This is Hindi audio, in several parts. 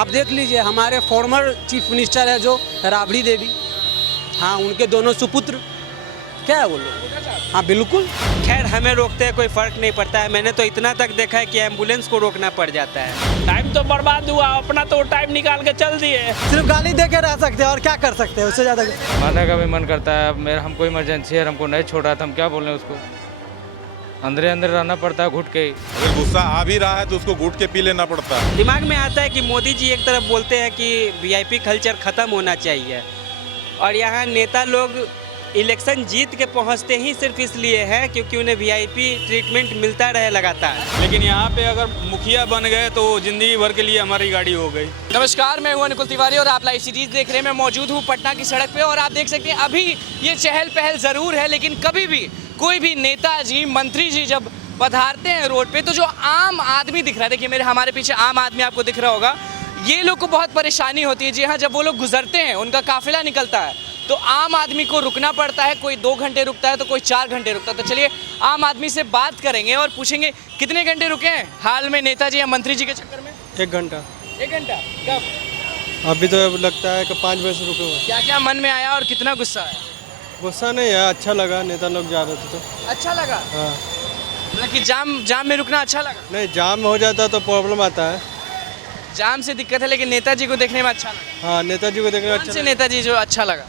आप देख लीजिए हमारे फॉर्मर चीफ मिनिस्टर है जो राबड़ी देवी, हाँ उनके दोनों सुपुत्र, क्या है वो लोग, हाँ बिल्कुल। खैर हमें रोकते हैं कोई फर्क नहीं पड़ता है। मैंने तो इतना तक देखा है कि एम्बुलेंस को रोकना पड़ जाता है। टाइम तो बर्बाद हुआ, अपना तो टाइम निकाल के चल दिए। सिर्फ गाली दे के रह सकते हैं और क्या कर सकते हैं उससे ज़्यादा। मारने का भी मन करता है। मेरा हमको इमरजेंसी है, हमको नहीं छोड़ रहा था, हम क्या बोलें उसको। अंदर अंदर रहना पड़ता है घुट के ही। अगर गुस्सा आ भी रहा है तो उसको घुट के पी लेना पड़ता है। दिमाग में आता है कि मोदी जी एक तरफ बोलते हैं कि वीआईपी कल्चर ख़त्म होना चाहिए, और यहाँ नेता लोग इलेक्शन जीत के पहुँचते ही सिर्फ इसलिए है क्योंकि उन्हें वीआईपी ट्रीटमेंट मिलता रहे लगातार। लेकिन यहाँ पे अगर मुखिया बन गए तो जिंदगी भर के लिए हमारी गाड़ी हो गई। नमस्कार, मैं हूं अनुकुल तिवारी और आप लाइव सीरीज देख रहे हैं। मैं मौजूद हूं पटना की सड़क पे और आप देख सकते हैं अभी ये चहल पहल ज़रूर है, लेकिन कभी भी कोई भी नेताजी मंत्री जी जब पधारते हैं रोड पे तो जो आम आदमी दिख रहा है, देखिए हमारे पीछे आम आदमी आपको दिख रहा होगा, ये लोग को बहुत परेशानी होती है। जी हाँ, जब वो लोग गुजरते हैं, उनका काफिला निकलता है तो आम आदमी को रुकना पड़ता है। कोई 2 घंटे रुकता है तो कोई 4 घंटे रुकता है। तो चलिए आम आदमी से बात करेंगे और पूछेंगे कितने घंटे रुके हैं हाल में नेताजी या मंत्री जी के चक्कर में। 1 घंटा। 1 घंटा कब? अभी तो लगता है कि 5 बजे से रुके हुए। क्या क्या मन में आया और कितना गुस्सा है? गुस्सा नहीं है, अच्छा लगा नेता लोग जा रहे थे तो। अच्छा लगा, हाँ मतलब कि जाम में रुकना अच्छा लगा? नहीं, जाम हो जाता तो प्रॉब्लम आता है। जाम से दिक्कत है, लेकिन नेताजी को देखने में अच्छा लगा। हाँ नेताजी को देखने कौन अच्छा से लगा। नेताजी जो अच्छा लगा?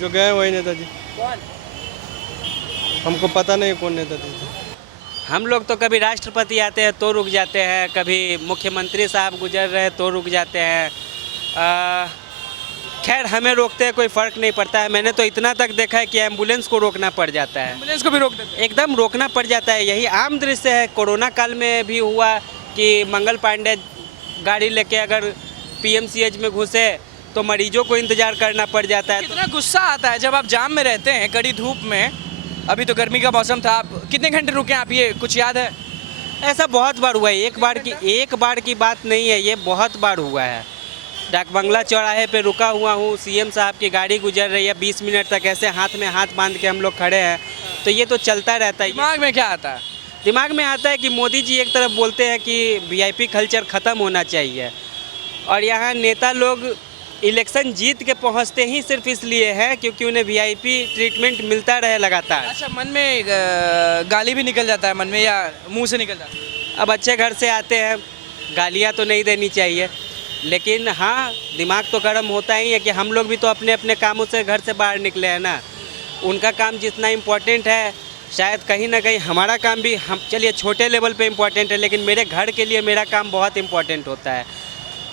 जो गए वही नेताजी। कौन? हमको पता नहीं कौन नेताजी थे। हम लोग तो कभी राष्ट्रपति आते हैं तो रुक जाते हैं, कभी मुख्यमंत्री साहब गुजर रहे तो रुक जाते हैं। खैर हमें रोकते हैं कोई फ़र्क नहीं पड़ता है। मैंने तो इतना तक देखा है कि एम्बुलेंस को रोकना पड़ जाता है। एम्बुलेंस को भी रोक देते हैं। एकदम रोकना पड़ जाता है। यही आम दृश्य है। कोरोना काल में भी हुआ कि मंगल पांडे गाड़ी लेके अगर पीएमसीएच में घुसे तो मरीजों को इंतजार करना पड़ जाता है। कितना गुस्सा आता है जब आप जाम में रहते हैं कड़ी धूप में। अभी तो गर्मी का मौसम था, आप कितने घंटे रुके आप, ये कुछ याद है? ऐसा बहुत बार हुआ है। एक बार की बात नहीं है, ये बहुत बार हुआ है। डाक बंगला चौराहे पे रुका हुआ हूँ, सीएम साहब की गाड़ी गुजर रही है, 20 मिनट तक ऐसे हाथ में हाथ बांध के हम लोग खड़े हैं। तो ये तो चलता रहता है। दिमाग में क्या आता है? दिमाग में आता है कि मोदी जी एक तरफ बोलते हैं कि वीआईपी कल्चर ख़त्म होना चाहिए, और यहाँ नेता लोग इलेक्शन जीत के पहुँचते ही सिर्फ इसलिए है क्योंकि उन्हें वीआईपी ट्रीटमेंट मिलता रहे लगातार। अच्छा, मन में गाली भी निकल जाता है मन में, या मुंह से निकल जाता है? अब अच्छे घर से आते हैं, गालियाँ तो नहीं देनी चाहिए, लेकिन हाँ दिमाग तो गर्म होता ही है कि हम लोग भी तो अपने अपने कामों से घर से बाहर निकले हैं ना। उनका काम जितना इम्पोर्टेंट है, शायद कहीं ना कहीं हमारा काम भी, हम चलिए छोटे लेवल पे इम्पोर्टेंट है, लेकिन मेरे घर के लिए मेरा काम बहुत इम्पोर्टेंट होता है।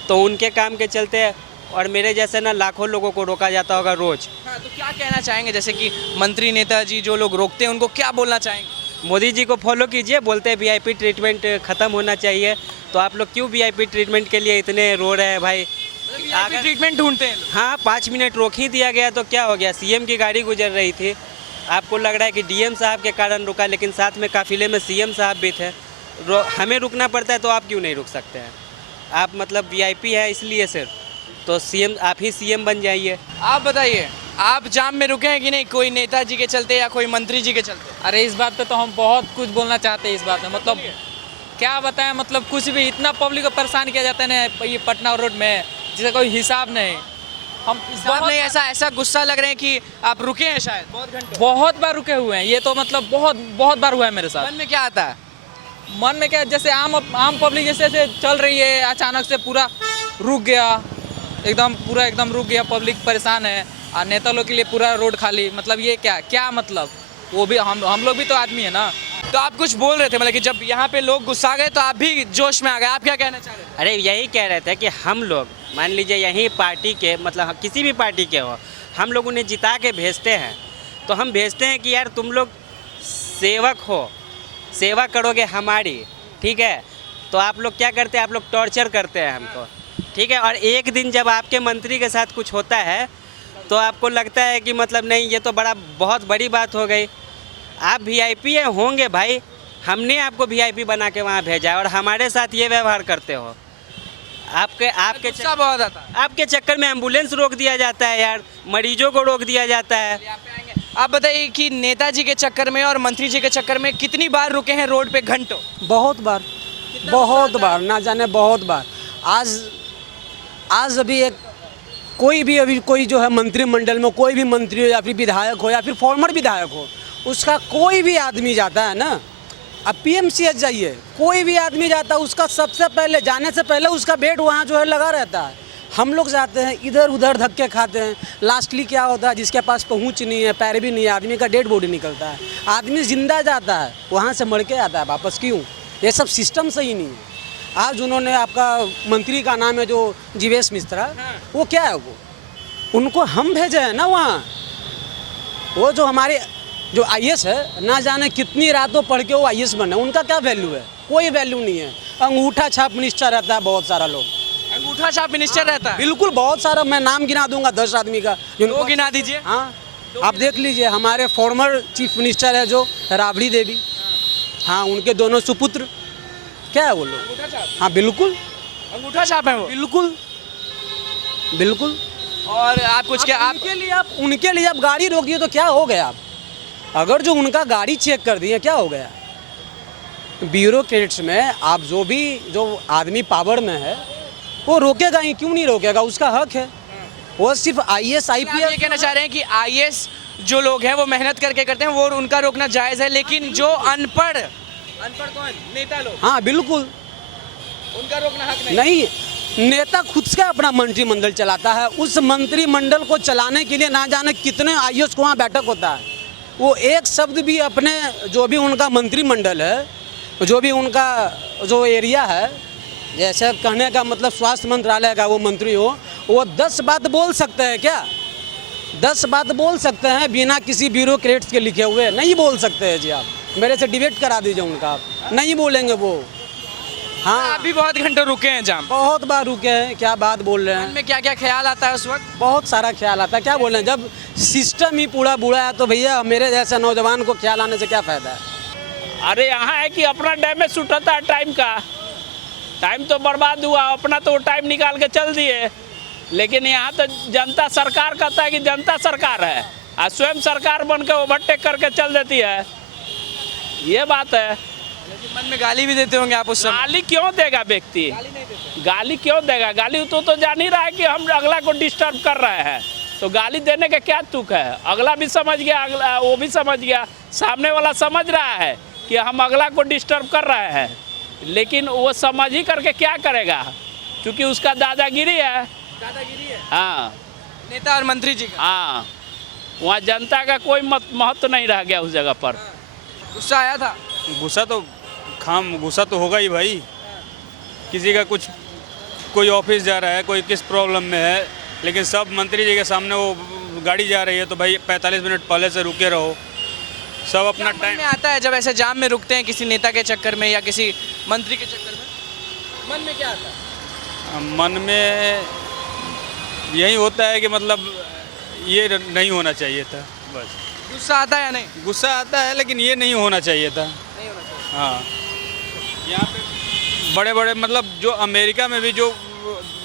तो उनके काम के चलते और मेरे जैसे ना लाखों लोगों को रोका जाता होगा रोज़। हाँ, तो क्या कहना चाहेंगे, जैसे कि मंत्री नेताजी जो लोग रोकते हैं उनको क्या बोलना चाहेंगे? मोदी जी को फॉलो कीजिए, बोलते हैं वीआईपी ट्रीटमेंट ख़त्म होना चाहिए। तो आप लोग क्यों वीआईपी ट्रीटमेंट के लिए इतने रो रहे हैं भाई? अगर ट्रीटमेंट ढूंढते हैं लोग। हाँ 5 मिनट रोक ही दिया गया तो क्या हो गया? सीएम की गाड़ी गुजर रही थी, आपको लग रहा है कि डीएम साहब के कारण रुका, लेकिन साथ में काफिले में सीएम साहब भी थे। हमें रुकना पड़ता है तो आप क्यों नहीं रुक सकते हैं? आप मतलब वीआईपी है इसलिए सिर्फ, तो सीएम आप ही सीएम बन जाइए। आप बताइए, आप जाम में रुके हैं कि नहीं, कोई नेताजी के चलते या कोई मंत्री जी के चलते? अरे इस बात पे तो हम बहुत कुछ बोलना चाहते हैं। इस बात में मतलब क्या बताएं, मतलब कुछ भी, इतना पब्लिक को परेशान किया जाता है ना ये पटना रोड में, जिसका कोई हिसाब नहीं। हम हिसाब नहीं, ऐसा गुस्सा लग रहे हैं कि आप रुके हैं शायद बहुत घंटे। बहुत बार रुके हुए हैं, ये तो मतलब बहुत बार हुआ है मेरे साथ। मन में क्या आता है? मन में क्या, जैसे आम पब्लिक जैसे चल रही है, अचानक से पूरा रुक गया, एकदम रुक गया, पब्लिक परेशान है, और नेता लोग के लिए पूरा रोड खाली। मतलब ये क्या मतलब, वो भी हम लोग भी तो आदमी है ना। तो आप कुछ बोल रहे थे, मतलब कि जब यहाँ पे लोग गुस्सा गए तो आप भी जोश में आ गए, आप क्या कहना चाह रहे थे? अरे यही कह रहे थे कि हम लोग मान लीजिए यही पार्टी के, मतलब किसी भी पार्टी के हो, हम लोग उन्हें जिता के भेजते हैं, तो हम भेजते हैं कि यार तुम लोग सेवक हो, सेवा करोगे हमारी, ठीक है? तो आप लोग क्या करते हैं? आप लोग टॉर्चर करते हैं हमको, ठीक है? और एक दिन जब आपके मंत्री के साथ कुछ होता है तो आपको लगता है कि मतलब नहीं, ये तो बहुत बड़ी बात हो गई। आप वीआईपी होंगे भाई, हमने आपको वीआईपी बना के वहाँ भेजा और हमारे साथ ये व्यवहार करते हो। आपके चक्कर में एम्बुलेंस रोक दिया जाता है यार, मरीजों को रोक दिया जाता है। आप बताइए कि नेताजी के चक्कर में और मंत्री जी के चक्कर में कितनी बार रुके हैं रोड पे घंटों? बहुत बार, ना जाने बहुत बार। आज आज अभी एक अभी कोई जो है मंत्रिमंडल में कोई भी मंत्री हो या फिर विधायक हो या फिर फॉर्मर विधायक हो, उसका कोई भी आदमी जाता है ना, अब पीएमसीएच जाइए, कोई भी आदमी जाता है, उसका सबसे पहले जाने से पहले उसका बेड वहाँ जो है लगा रहता है। हम लोग जाते हैं इधर उधर धक्के खाते हैं, लास्टली क्या होता है, जिसके पास पहुँच नहीं है, पैर भी नहीं है, आदमी का डेड बॉडी निकलता है, आदमी जिंदा जाता है, वहाँ से मर के आता है वापस। क्यों? ये सब सिस्टम सही नहीं है। आज उन्होंने आपका मंत्री का नाम है जो जीवेश मिश्रा, वो क्या है, वो उनको हम भेजे हैं ना वहाँ। वो जो हमारे जो आईएएस है, ना जाने कितनी रातों पढ़ के वो आईएएस बने, उनका क्या वैल्यू है? कोई वैल्यू नहीं है। अंगूठा छाप मिनिस्टर रहता है बहुत सारा लोग, अंगूठा छाप मिनिस्टर रहता है। बिल्कुल बहुत सारा, मैं नाम गिना दूंगा 10 आदमी का। दो गिना दीजिए। हाँ, आप देख लीजिए, हमारे फॉर्मर चीफ मिनिस्टर है जो राबड़ी देवी, हाँ, उनके दोनों सुपुत्र, क्या है वो लोग? हाँ बिल्कुल अंगूठा छाप है वो, बिल्कुल बिल्कुल। और आप कुछ क्या आप उनके लिए आप गाड़ी रोकिए तो क्या हो गया? आप अगर जो उनका गाड़ी चेक कर दिए, क्या हो गया? ब्यूरोक्रेट्स में आप जो आदमी पावर में है वो रोकेगा ही, क्यों नहीं रोकेगा? उसका हक है। वो सिर्फ आईएएस आप आईपीएस ये कहना चाह रहे हैं कि आईएएस जो लोग हैं वो मेहनत करके करते हैं, वो उनका रोकना जायज़ है, लेकिन जो अनपढ़ कौन नेता लोग, हाँ बिल्कुल, उनका रोकना हक नहीं। नहीं, नेता खुद से अपना मंत्रिमंडल चलाता है, उस मंत्रिमंडल को चलाने के लिए ना जाने कितने आईएएस को वहाँ बैठक होता है, वो एक शब्द भी अपने जो भी उनका मंत्रिमंडल है, जो भी उनका जो एरिया है, जैसे कहने का मतलब स्वास्थ्य मंत्रालय का वो मंत्री हो, वो 10 बात बोल सकते हैं क्या? 10 बात बोल सकते हैं बिना किसी ब्यूरोक्रेट्स के लिखे हुए? नहीं बोल सकते हैं जी। आप मेरे से डिबेट करा दीजिए उनका, आप नहीं बोलेंगे वो। हाँ, आप भी बहुत घंटों रुके हैं जाम, बहुत बार रुके हैं, क्या बात बोल रहे मन हैं? में क्या क्या ख्याल आता है उस वक्त? बहुत सारा ख्याल आता है, क्या बोल रहे हैं? जब सिस्टम ही पूरा बुरा है तो भैया मेरे जैसे नौजवान को ख्याल आने से क्या फ़ायदा है? अरे यहाँ है कि अपना डैमेज उठाता है टाइम का, टाइम तो बर्बाद हुआ, अपना तो टाइम निकाल के चल दिए, लेकिन यहाँ तो जनता सरकार कहता है कि जनता सरकार है, और स्वयं सरकार बन के ओवरटेक करके चल देती है, ये बात है। लेकिन मन में गाली भी देते होंगे आप उस समय। गाली क्यों देगा व्यक्ति? गाली क्यों देगा? गाली तो जान ही रहा है कि हम अगला को डिस्टर्ब कर रहे हैं, तो गाली देने का क्या तुक है? अगला भी समझ गया, अगला वो भी समझ गया, सामने वाला समझ रहा है कि हम अगला को डिस्टर्ब कर रहे हैं, लेकिन वो समझ ही करके क्या करेगा? क्योंकि उसका दादागिरी है। हाँ, नेता और मंत्री जी का। हाँ, वहाँ जनता का कोई महत्व नहीं रह गया उस जगह पर। गुस्सा आया था? गुस्सा तो होगा ही भाई। किसी का कुछ, कोई ऑफिस जा रहा है, कोई किस प्रॉब्लम में है, लेकिन सब मंत्री जी के सामने वो गाड़ी जा रही है तो भाई 45 मिनट पहले से रुके रहो, सब अपना मन टाइम। में आता है जब ऐसे जाम में रुकते हैं किसी नेता के चक्कर में या किसी मंत्री के चक्कर में, मन में क्या आता है? मन में यही होता है कि मतलब ये नहीं होना चाहिए था, बस। गुस्सा आता है या नहीं? गुस्सा आता है, लेकिन ये नहीं होना चाहिए था। नहीं होना चाहिए। हाँ, यहाँ पे बड़े बड़े मतलब जो अमेरिका में भी जो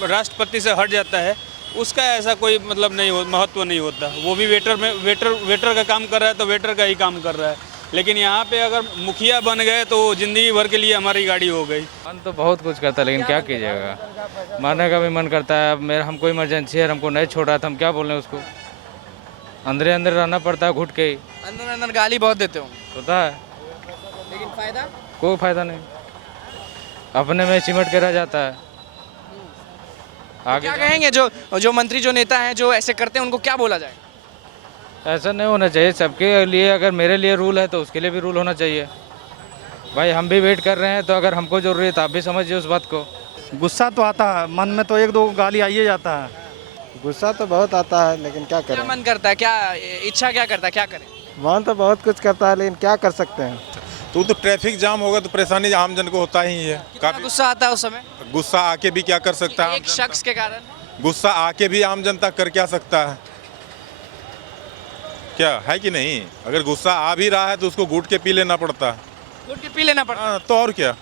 राष्ट्रपति से हट जाता है, उसका ऐसा कोई मतलब नहीं हो, महत्व नहीं होता। वो भी वेटर का काम कर रहा है तो वेटर का ही काम कर रहा है, लेकिन यहाँ पे अगर मुखिया बन गए तो ज़िंदगी भर के लिए हमारी गाड़ी हो गई। मन तो बहुत कुछ करता है, लेकिन क्या कीजिएगा, मरने का भी मन करता है। अब मेरा हमको इमरजेंसी है, हमको नहीं छोड़ रहा था, हम क्या बोल रहे हैं उसको, अंदर अंदर रहना पड़ता है घुट के ही। अंदर अंदर गाली बहुत देते हो, होता है, लेकिन फायदा कोई फ़ायदा नहीं, अपने में सिमट के रह जाता है। आगे क्या कहेंगे जो मंत्री जो नेता हैं जो ऐसे करते हैं, उनको क्या बोला जाए? ऐसा नहीं होना चाहिए। सबके लिए, अगर मेरे लिए रूल है तो उसके लिए भी रूल होना चाहिए। भाई हम भी वेट कर रहे हैं, तो अगर हमको जरूरी है तो आप भी समझिए उस बात को। गुस्सा तो आता है, मन में तो 1-2 गाली आइए जाता है। गुस्सा तो बहुत आता है, लेकिन क्या क्या करें। मन करता है, क्या इच्छा क्या करता है, क्या करें? मन तो बहुत कुछ करता है, लेकिन क्या कर सकते हैं। तो ट्रैफिक जाम होगा तो परेशानी आम जन को होता ही है। कितना गुस्सा आता है उस समय? गुस्सा आके भी क्या कर सकता है? एक शख्स के कारण गुस्सा आके भी आम जनता कर क्या सकता है? क्या है कि नहीं? अगर गुस्सा आ भी रहा है तो उसको घूट के पी लेना पड़ता है। घुट के पी लेना पड़ता है। हाँ, तो और क्या।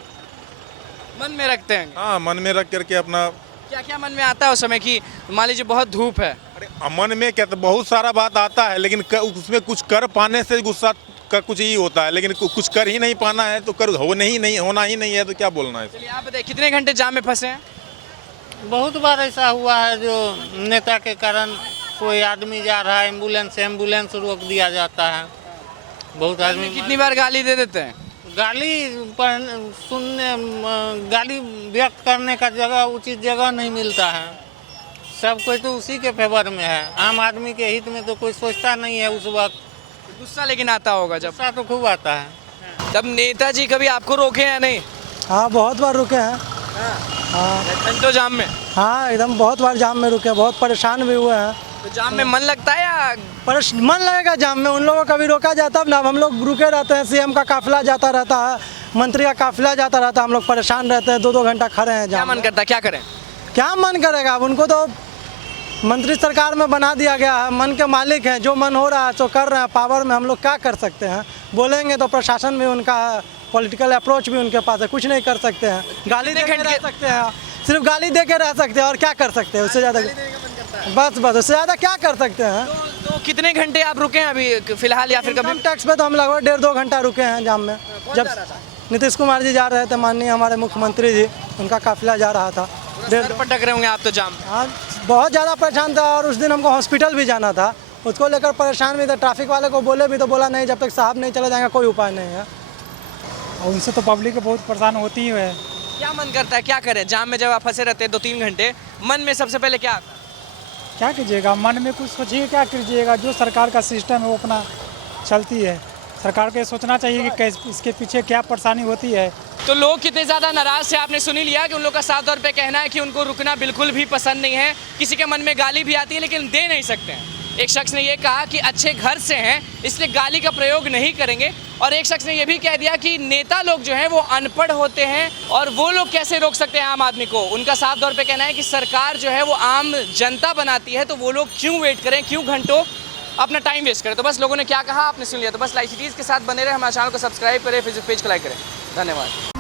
मन में रखते हैं। हाँ, मन में रख करके अपना। क्या क्या मन में आता है उस समय कि मान लीजिए बहुत धूप है? अरे मन में क्या, तो बहुत सारा बात आता है, लेकिन उसमें कुछ कर पाने से गुस्सा का कुछ ही होता है, लेकिन कुछ कर ही नहीं पाना है तो कर होना ही नहीं है तो क्या बोलना है? चलिए आप बताइए, कितने घंटे जाम में फंसे हैं? बहुत बार ऐसा हुआ है जो नेता के कारण कोई आदमी जा रहा है एम्बुलेंस रोक दिया जाता है। बहुत आदमी कितनी बार गाली दे देते हैं? गाली पर गाली व्यक्त करने का जगह उचित जगह नहीं मिलता है। सब कोई तो उसी के फेवर में है, आम आदमी के हित में तो कोई सोचता नहीं है उस वक्त। गुस्सा लेकिन आता होगा जब। गुस्सा तो खूब आता है। तब नेताजी कभी आपको रोके या नहीं? हाँ बहुत बार रुके हैं। हाँ तो जाम में? हाँ एकदम बहुत बार जाम में रुके, बहुत परेशान भी हुए हैं। तो जाम में मन लगता है या मन लगेगा जाम में, उन लोगों को कभी रोका जाता है ना, हम लोग रुके रहते हैं। सीएम का काफिला जाता रहता है, मंत्री का काफिला जाता रहता है, हम लोग परेशान रहते हैं, 2-2 घंटा खड़े हैं क्या जाम मन में। करता है, क्या करें? क्या मन करेगा, अब उनको तो मंत्री सरकार में बना दिया गया है, मन के मालिक हैं, जो मन हो रहा है तो कर रहे हैं, पावर में हम लोग क्या कर सकते हैं। बोलेंगे तो प्रशासन भी उनका है, पॉलिटिकल अप्रोच भी उनके पास है, कुछ नहीं कर सकते हैं। गाली दे के रह सकते हैं, सिर्फ गाली दे के रह सकते हैं, और क्या कर सकते हैं उससे ज़्यादा? बस उससे ज़्यादा क्या कर सकते हैं। तो कितने घंटे आप रुके हैं अभी फिलहाल, या फिर कभी? इनकम टैक्स पे तो हम लगभग 1.5-2 घंटा रुके हैं जाम में। जब नीतीश कुमार जी जा रहे थे, माननीय हमारे मुख्यमंत्री जी, उनका काफिला जा रहा था। सर पर टक रहे होंगे आप तो जाम। हाँ बहुत ज़्यादा परेशान था, और उस दिन हमको हॉस्पिटल भी जाना था, उसको लेकर परेशान भी था। ट्रैफिक वाले को बोले भी तो बोला नहीं, जब तक साहब नहीं चला जाएगा कोई उपाय नहीं है। और उनसे तो पब्लिक बहुत परेशान होती ही है। क्या मन करता है, क्या करें जाम में जब आप फंसे रहते हैं 2-3 घंटे, मन में सबसे पहले क्या आता है? क्या कीजिएगा, मन में कुछ सोचिए, क्या कीजिएगा। जो सरकार का सिस्टम है वो अपना चलती है, सरकार को ये सोचना चाहिए कि इसके पीछे क्या परेशानी होती है। तो लोग कितने ज़्यादा नाराज़ से आपने सुन ही लिया कि उन लोग का साफ तौर पे कहना है कि उनको रुकना बिल्कुल भी पसंद नहीं है। किसी के मन में गाली भी आती है लेकिन दे नहीं सकते हैं। एक शख्स ने ये कहा कि अच्छे घर से हैं इसलिए गाली का प्रयोग नहीं करेंगे, और एक शख्स ने ये भी कह दिया कि नेता लोग जो हैं वो अनपढ़ होते हैं और वो लोग कैसे रोक सकते हैं आम आदमी को। उनका साफ तौर पे कहना है कि सरकार जो है वो आम जनता बनाती है, तो वो लोग क्यों वेट करें, क्यों घंटों अपना टाइम वेस्ट करें। तो बस लोगों ने क्या कहा आपने सुन लिया। तो बस लाइव सिटीज़ के साथ बने रहे, हमारे चैनल को सब्सक्राइब करें, फेसबुक पेज को लाइक करें। धन्यवाद।